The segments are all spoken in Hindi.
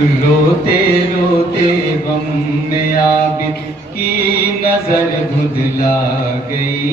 रोते रोते गम में आबिद की नजर धुंधला गई।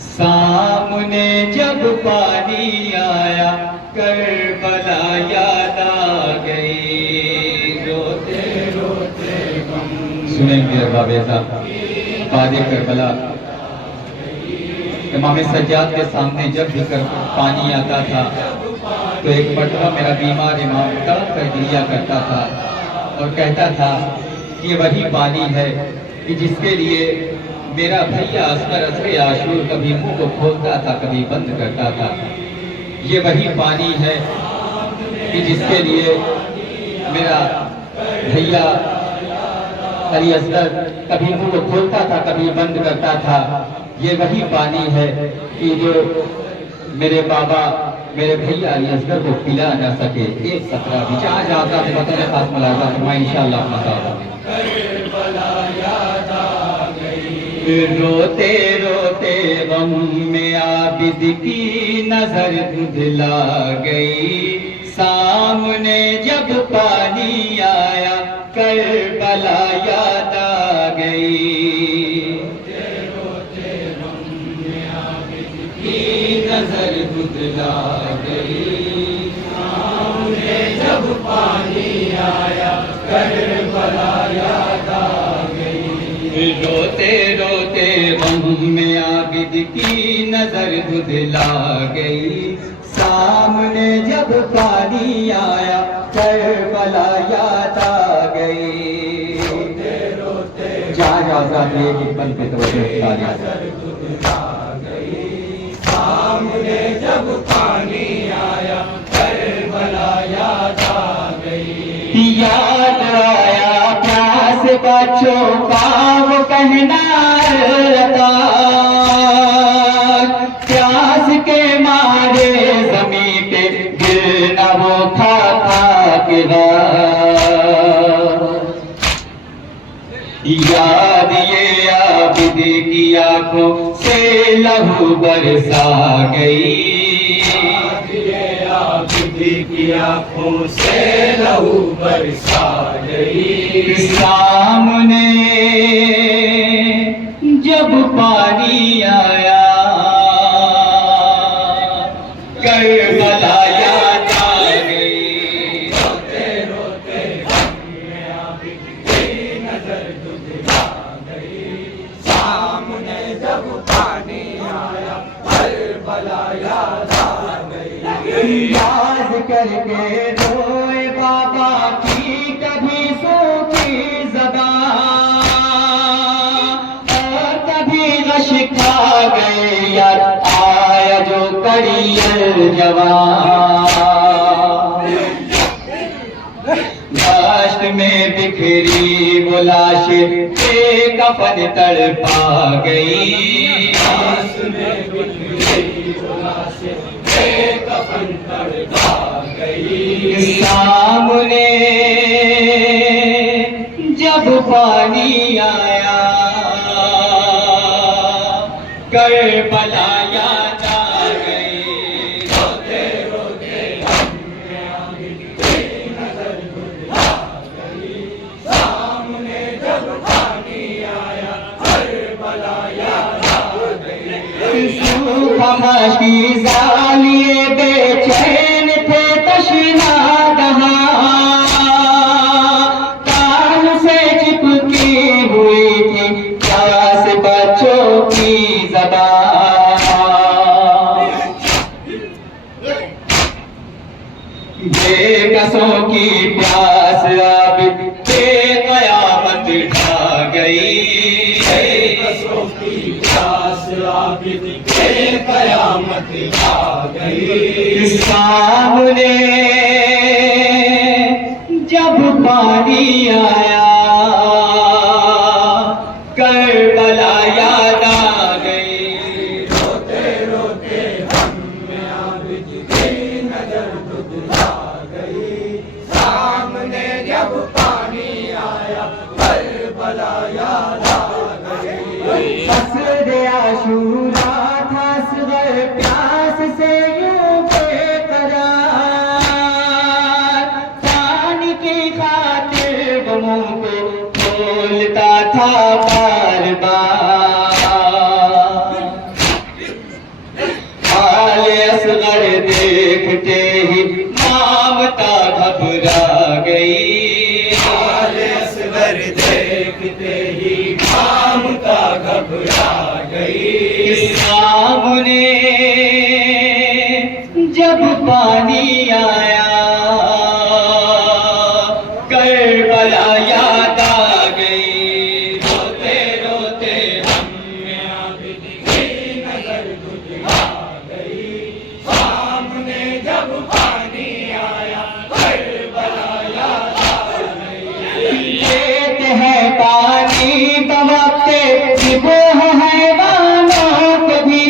सामने जब पानी आया करबला याद आ गई। रोते रोते गम। सुनेंगे अरबाब साहब वादे करबला। इमाम सज्जाद के सामने जब भी पानी आता था तो एक मरतबा मेरा बीमार इमाम तड़प कर गिरिया करता था और कहता था कि ये वही पानी है कि जिसके लिए मेरा भैया असगर असरे आशूर कभी मुंह को खोलता था कभी बंद करता था। ये वही पानी है कि जिसके लिए मेरा भैया अली असगर कभी मुंह को खोलता था कभी बंद करता था। ये वही पानी है कि जो मेरे बाबा मेरे भैया अली असगर को पिला ना सके। एक सकरा भी चाह जाता है बताने खास मुलाकात मैं इंशाअल्लाह अपना रोते रोते गम में आबिद की नजर धुंधला गई। सामने जब पानी आया करबला याद आ गई। रोते गम में आबिद की नजर धुंधला गई। सामने जब पानी आया करबला याद आ गई। रोते रोते गम में आबिद की नजर धुंधला गई। सामने जब पानी आया करबला याद आ गई। रोते रोते एक बन पे तो सामने जब पानी आया करबला याद आ गई। याद आया प्यास बच्चों का वो कहना रहता। प्यास के मारे जमीन पे गिरना वो खा के याद ये आबिद की आंखों से लहू बरसा गई। ये आबिद की आंखों से लहू बरसा गई। सामने जब पानी आया करबला याद आ गई। रोते रोते आबिद की नजर धुंधला गई। सामने जब पानी आया करबला याद आ गई। याद करके रोए बाबा की कभी सूखी ज़बान और कभी गश खा गए यार आया जो करियल जवान। लाश में बिखरी वो लाश एक कफन तड़पा गई। लाश में बिखरी वो लाश एक कफन तड़पा गई। सामने जब पानी आया करबला याद आ गई। रोते रोते आबिद की नजर धुंधला गई। सामने जब पानी आया करबला याद आ गई। खामोशी जालिए बेचैन थे तशना दहां। कान से चिपकी हुई थी प्यास बच्चों की ज़बान। बेकसों की प्यास आबिद पे क़यामत ढा गई। बेकसों की प्यास आबिद पे क़यामत ढा गई। सामने जब पानी आया करबला याद आ गई। रोते रोते हम में आबिद की नजर धुंधला गई। सामने जब पानी आया करबला याद आ गई। असरे आशूरा था असगर प्यास से यूं बेकरार। था बार बार। आले असगर देखते ही ममता घबरा गई। आले असगर देखते ही ममता घबरा गई। सामने जब पानी आया करबला याद आ गई। रोते रोते हम आबिद की नजर दुधला गई। सामने जब पानी आया करबला याद आ गई। लेते हैं पानी बवक्ते वो हैवानों को भी।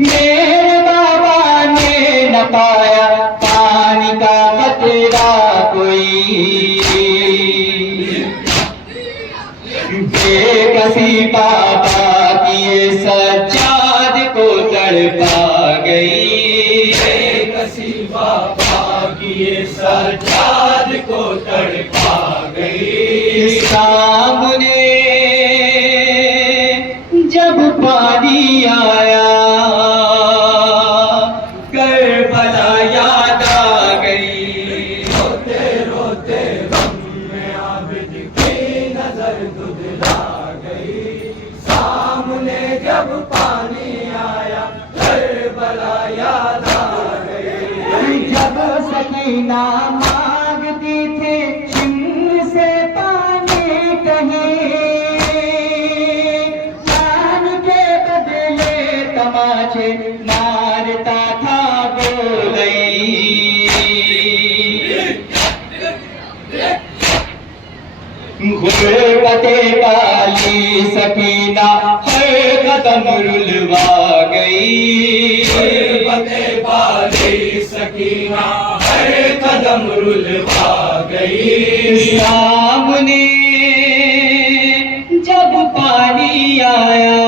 मेरे बाबा ने न पाया पानी का कतरा कोई। बेकसी बाबा किए सज्जाद को तड़पा गई। बेकसी बाबा किए सज्जाद को तड़पा गई। सामने जब पानी आया करबला याद आ गई। रोते रोते गम में आबिद की नजर दुधला गई। सामने जब पानी आया करबला याद आ गई। जब सकीना मांगती थी हिंद से पानी कहीं, जान के बदले तमाचे मारता था गोलई। गुर्बते काली सकीना हर कदम रुलवा गई। गुर्बते वाली सकीना हर कदम रुलवा गई। सामने जब पानी आया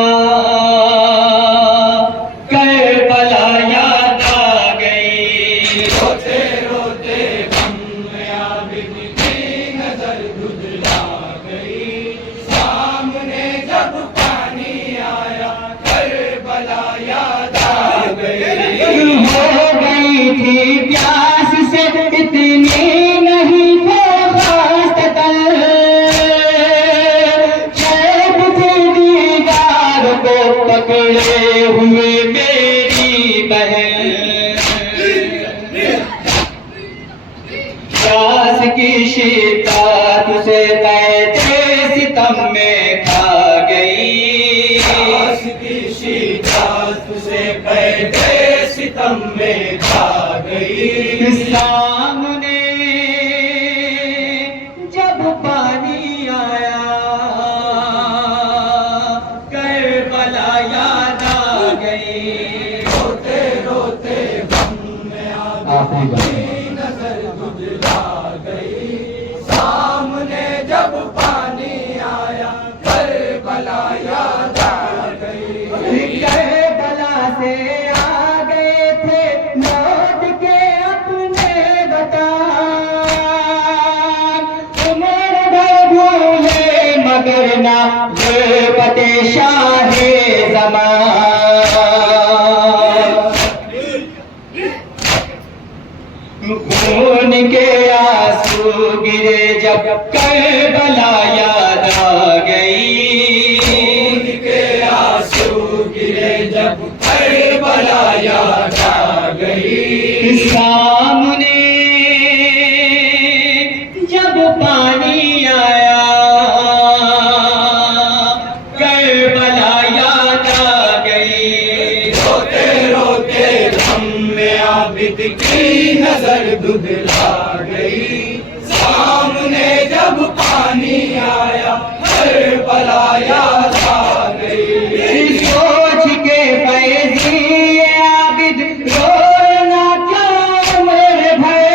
करबला याद आ गई। रोते रोते गम में आबिद की नजर दुधला गई। सामने जब पानी आया करबला याद आ गई। हो गई थी प्यास से इतनी नहीं थे खास्तल। चैन से दीदार को पकड़े हुए मेरी बहन। प्यास की शिद्दत से बैठे सितम में खा गई। प्यास की शिद्दत से बैठे सितम में खा गई। सामने जब पानी आया करबला याद आ गई। रोते रोते गम में आबिद की नजर दुधला गई। सामने जब पानी आया करबला याद आ गई। करबला से आ गए थे लौट के अपने वतन। उम्र भर भूले मगर ना गुर्बते शाहे ज़मान। खून के आंसू गिरे जब करबला याद आ गई। खून के आंसू गिरे जब करबला याद आ गई। सामने जब पानी आया करबला याद आ गई। रोते रोते गम में आबिद की नजर दुधला गई। सामने जब पानी आया करबला याद आ गई। सोच के फैज़ी आबिद रोना क्यों मेरे भाई।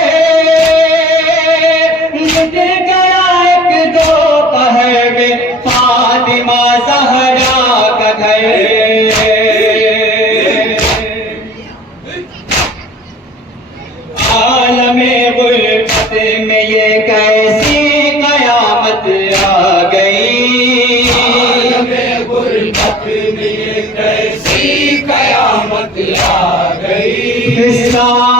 गुजर गया एक दो पहर में फातिमा ज़हरा का घर। आलमे गुर्बत में ये कैसी कयामत आ किस्सा